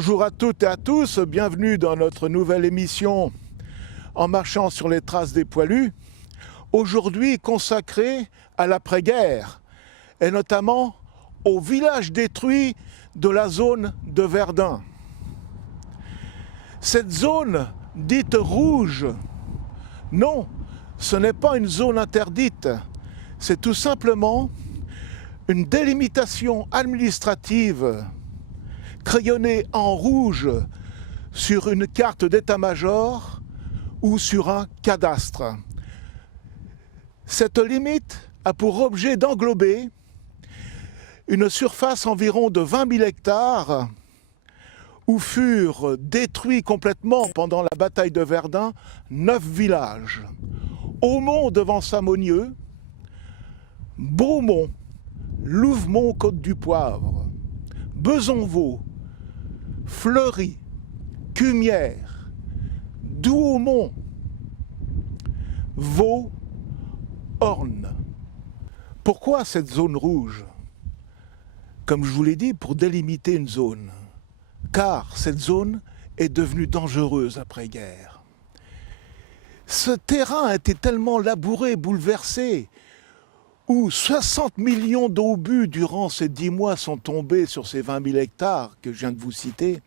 Bonjour à toutes et à tous, bienvenue dans notre nouvelle émission En marchant sur les traces des poilus, aujourd'hui consacrée à l'après-guerre et notamment au village détruit de la zone de Verdun. Cette zone dite rouge, non, ce n'est pas une zone interdite, c'est tout simplement une délimitation administrative crayonnée en rouge sur une carte d'état-major ou sur un cadastre. Cette limite a pour objet d'englober une surface environ de 20 000 hectares où furent détruits complètement pendant la bataille de Verdun 9 villages. Aumont devant Samonieux, Beaumont, Louvemont, Côte-du-Poivre, Besonvaux, Fleury, Cumières, Douaumont, Vaux, Orne. Pourquoi cette zone rouge? Comme je vous l'ai dit, pour délimiter une zone. Car cette zone est devenue dangereuse après-guerre. Ce terrain a été tellement labouré, bouleversé, où 60 millions d'obus durant ces 10 mois sont tombés sur ces 20 000 hectares que je viens de vous citer,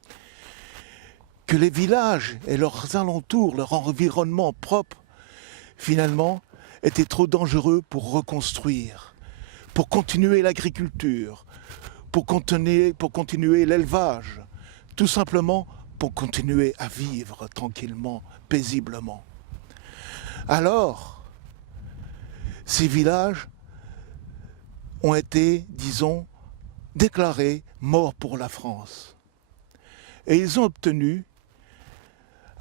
que les villages et leurs alentours, leur environnement propre, finalement, étaient trop dangereux pour reconstruire, pour continuer l'agriculture, pour continuer l'élevage, tout simplement pour continuer à vivre tranquillement, paisiblement. Alors, ces villages ont été, disons, déclarés morts pour la France. Et ils ont obtenu,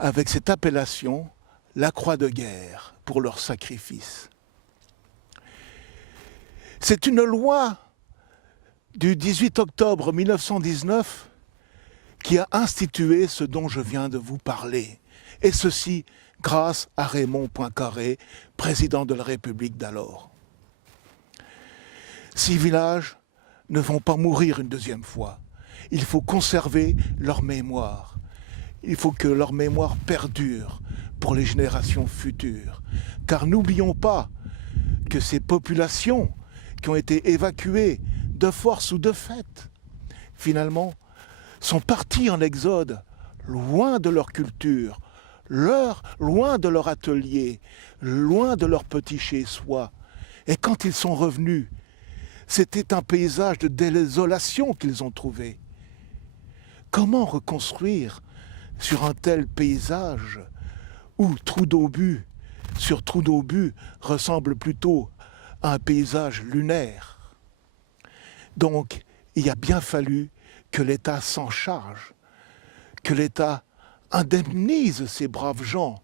avec cette appellation, la croix de guerre pour leur sacrifice. C'est une loi du 18 octobre 1919 qui a institué ce dont je viens de vous parler. Et ceci grâce à Raymond Poincaré, président de la République d'alors. Ces villages ne vont pas mourir une deuxième fois. Il faut conserver leur mémoire. Il faut que leur mémoire perdure pour les générations futures. Car n'oublions pas que ces populations qui ont été évacuées de force ou de fait, finalement, sont parties en exode, loin de leur culture, loin de leur atelier, loin de leur petit chez-soi. Et quand ils sont revenus, c'était un paysage de désolation qu'ils ont trouvé. Comment reconstruire sur un tel paysage où trou d'obus sur trou d'obus ressemble plutôt à un paysage lunaire? Donc, il a bien fallu que l'État s'en charge, que l'État indemnise ces braves gens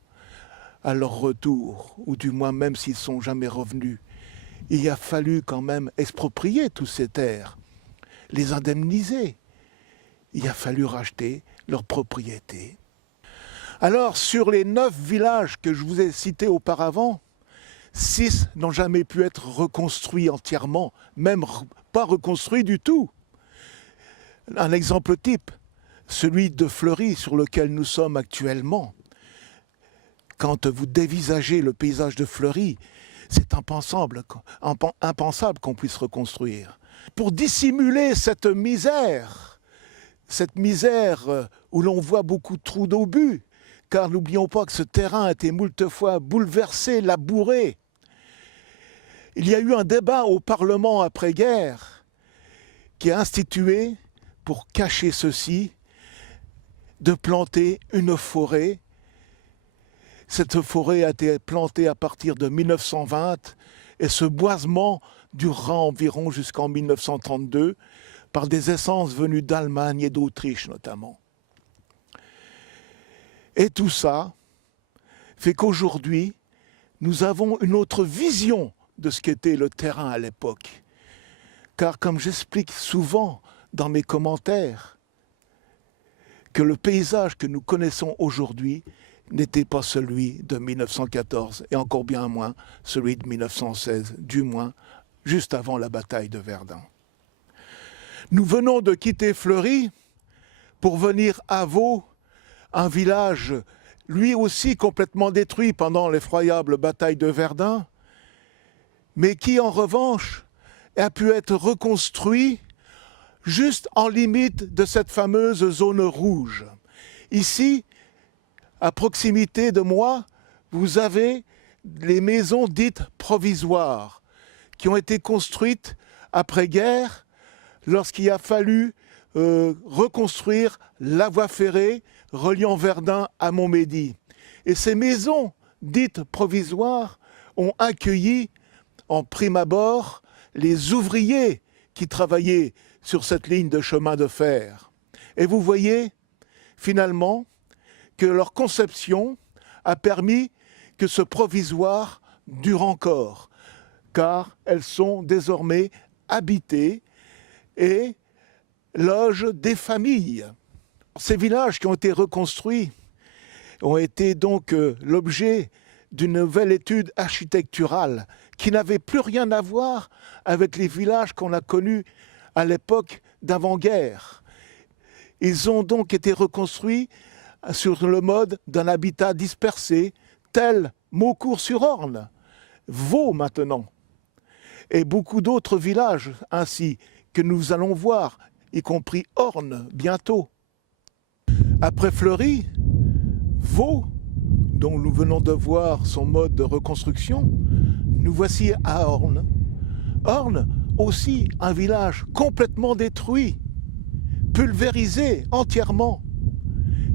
à leur retour, ou du moins même s'ils ne sont jamais revenus. Il a fallu quand même exproprier toutes ces terres, les indemniser. Il a fallu racheter leurs propriétés. Alors, sur les 9 villages que je vous ai cités auparavant, 6 n'ont jamais pu être reconstruits entièrement, même pas reconstruits du tout. Un exemple type, celui de Fleury sur lequel nous sommes actuellement. Quand vous dévisagez le paysage de Fleury, c'est impensable qu'on puisse reconstruire. Pour dissimuler cette misère où l'on voit beaucoup de trous d'obus, car n'oublions pas que ce terrain a été moult fois bouleversé, labouré. Il y a eu un débat au Parlement après-guerre qui a institué, pour cacher ceci, de planter une forêt. Cette forêt a été plantée à partir de 1920 et ce boisement durera environ jusqu'en 1932 par des essences venues d'Allemagne et d'Autriche notamment. Et tout ça fait qu'aujourd'hui, nous avons une autre vision de ce qu'était le terrain à l'époque. Car comme j'explique souvent dans mes commentaires, que le paysage que nous connaissons aujourd'hui n'était pas celui de 1914 et encore bien moins celui de 1916, du moins juste avant la bataille de Verdun. Nous venons de quitter Fleury pour venir à Vaux, un village lui aussi complètement détruit pendant l'effroyable bataille de Verdun, mais qui en revanche a pu être reconstruit juste en limite de cette fameuse zone rouge. Ici, à proximité de moi, vous avez les maisons dites provisoires qui ont été construites après-guerre lorsqu'il a fallu reconstruire la voie ferrée reliant Verdun à Montmédy. Et ces maisons dites provisoires ont accueilli en prime abord les ouvriers qui travaillaient sur cette ligne de chemin de fer. Et vous voyez finalement que leur conception a permis que ce provisoire dure encore, car elles sont désormais habitées et logent des familles. Ces villages qui ont été reconstruits ont été donc l'objet d'une nouvelle étude architecturale qui n'avait plus rien à voir avec les villages qu'on a connus à l'époque d'avant-guerre. Ils ont donc été reconstruits sur le mode d'un habitat dispersé, tel Maucourt-sur-Orne, Vaux maintenant, et beaucoup d'autres villages ainsi que nous allons voir, y compris Orne bientôt. Après Fleury, Vaux, dont nous venons de voir son mode de reconstruction, nous voici à Orne. Orne, aussi un village complètement détruit, pulvérisé entièrement.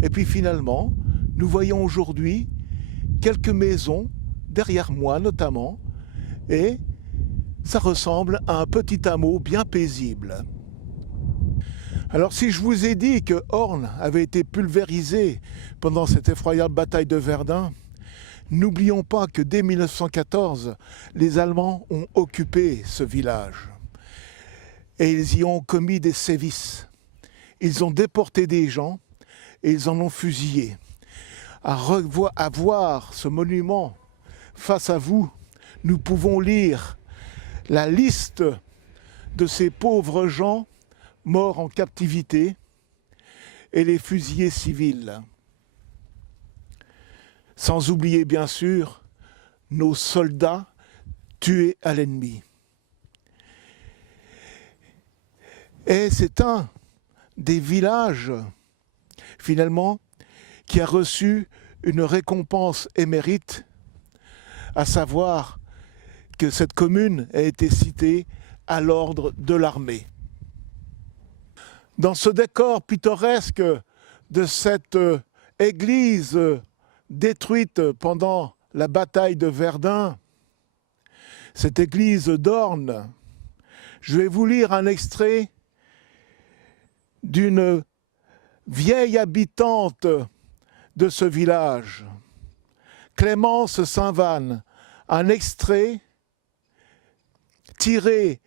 Et puis finalement, nous voyons aujourd'hui quelques maisons, derrière moi notamment, et ça ressemble à un petit hameau bien paisible. Alors si je vous ai dit que Orne avait été pulvérisé pendant cette effroyable bataille de Verdun, n'oublions pas que dès 1914, les Allemands ont occupé ce village et ils y ont commis des sévices. Ils ont déporté des gens et ils en ont fusillé. À voir ce monument face à vous, nous pouvons lire la liste de ces pauvres gens morts en captivité et les fusillés civils. Sans oublier bien sûr nos soldats tués à l'ennemi. Et c'est un des villages, finalement, qui a reçu une récompense émérite, à savoir que cette commune a été citée à l'ordre de l'armée. Dans ce décor pittoresque de cette église détruite pendant la bataille de Verdun, cette église d'Orne, je vais vous lire un extrait d'une vieille habitante de ce village, Clémence Saint-Vanne, un extrait tiré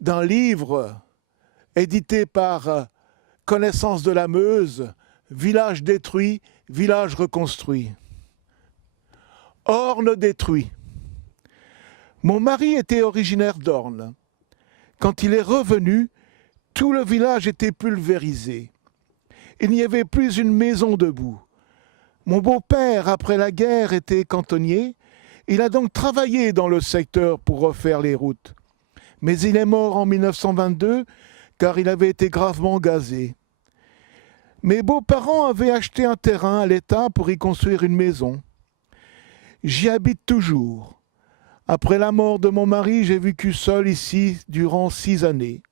d'un livre édité par Connaissance de la Meuse, Village détruit, village reconstruit. Orne détruit. Mon mari était originaire d'Orne. Quand il est revenu, tout le village était pulvérisé. Il n'y avait plus une maison debout. Mon beau-père, après la guerre, était cantonnier. Il a donc travaillé dans le secteur pour refaire les routes. Mais il est mort en 1922 car il avait été gravement gazé. Mes beaux-parents avaient acheté un terrain à l'État pour y construire une maison. J'y habite toujours. Après la mort de mon mari, j'ai vécu seul ici durant 6 années.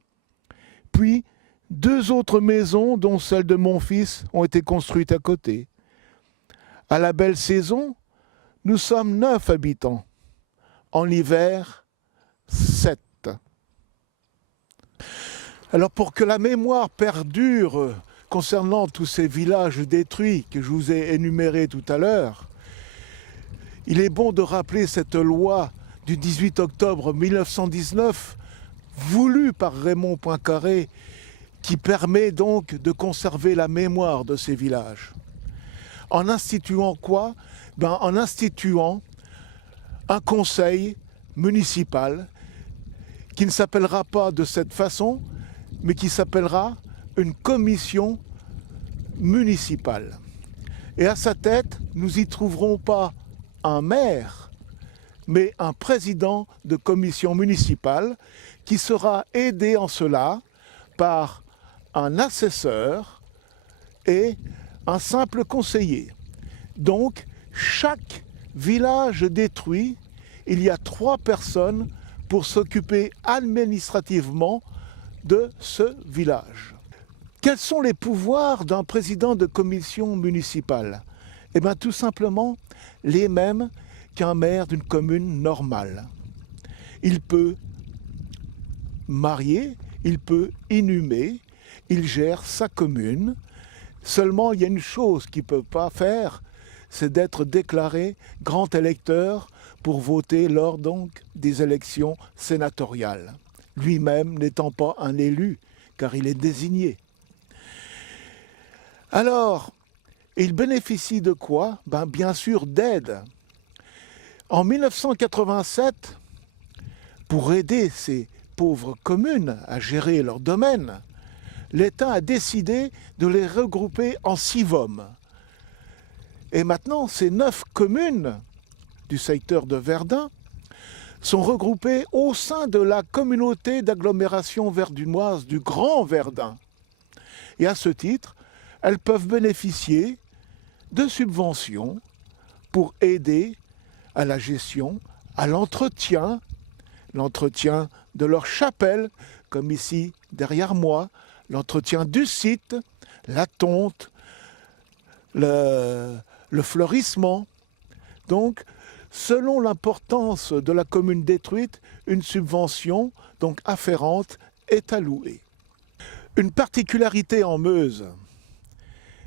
Puis, 2 autres maisons, dont celle de mon fils, ont été construites à côté. À la belle saison, nous sommes 9 habitants. En hiver, 7. Alors pour que la mémoire perdure concernant tous ces villages détruits que je vous ai énumérés tout à l'heure, il est bon de rappeler cette loi du 18 octobre 1919, voulue par Raymond Poincaré, qui permet donc de conserver la mémoire de ces villages. En instituant quoi? En instituant un conseil municipal qui ne s'appellera pas de cette façon, mais qui s'appellera une commission municipale. Et à sa tête, nous y trouverons pas un maire, mais un président de commission municipale qui sera aidé en cela par un assesseur et un simple conseiller. Donc, chaque village détruit, il y a 3 personnes pour s'occuper administrativement de ce village. Quels sont les pouvoirs d'un président de commission municipale? Eh bien, tout simplement les mêmes qu'un maire d'une commune normale. Il peut marier, il peut inhumer, il gère sa commune. Seulement, il y a une chose qu'il ne peut pas faire, c'est d'être déclaré grand électeur pour voter lors donc des élections sénatoriales. Lui-même n'étant pas un élu, car il est désigné. Alors, il bénéficie de quoi? Bien sûr d'aide. En 1987, pour aider ces pauvres communes à gérer leur domaine, l'État a décidé de les regrouper en CIVOM. Et maintenant, ces 9 communes du secteur de Verdun sont regroupées au sein de la communauté d'agglomération verdunoise du Grand Verdun. Et à ce titre, elles peuvent bénéficier de subventions pour aider à la gestion, à l'entretien de leur chapelle, comme ici derrière moi, l'entretien du site, la tonte, le fleurissement. Donc, selon l'importance de la commune détruite, une subvention donc afférente est allouée. Une particularité en Meuse,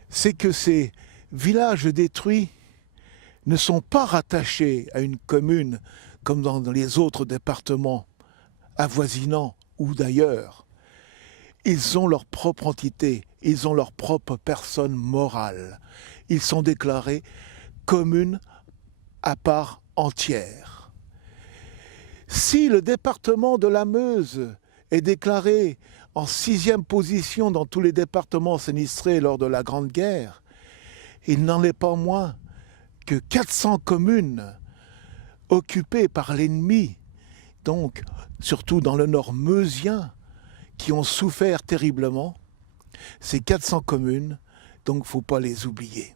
c'est que ces villages détruits ne sont pas rattachés à une commune comme dans les autres départements avoisinants ou d'ailleurs. Ils ont leur propre entité, ils ont leur propre personne morale. Ils sont déclarés communes à part entière. Si le département de la Meuse est déclaré en 6e position dans tous les départements sinistrés lors de la Grande Guerre, il n'en est pas moins que 400 communes occupées par l'ennemi, donc surtout dans le nord meusien, qui ont souffert terriblement. Ces 400 communes, donc il ne faut pas les oublier.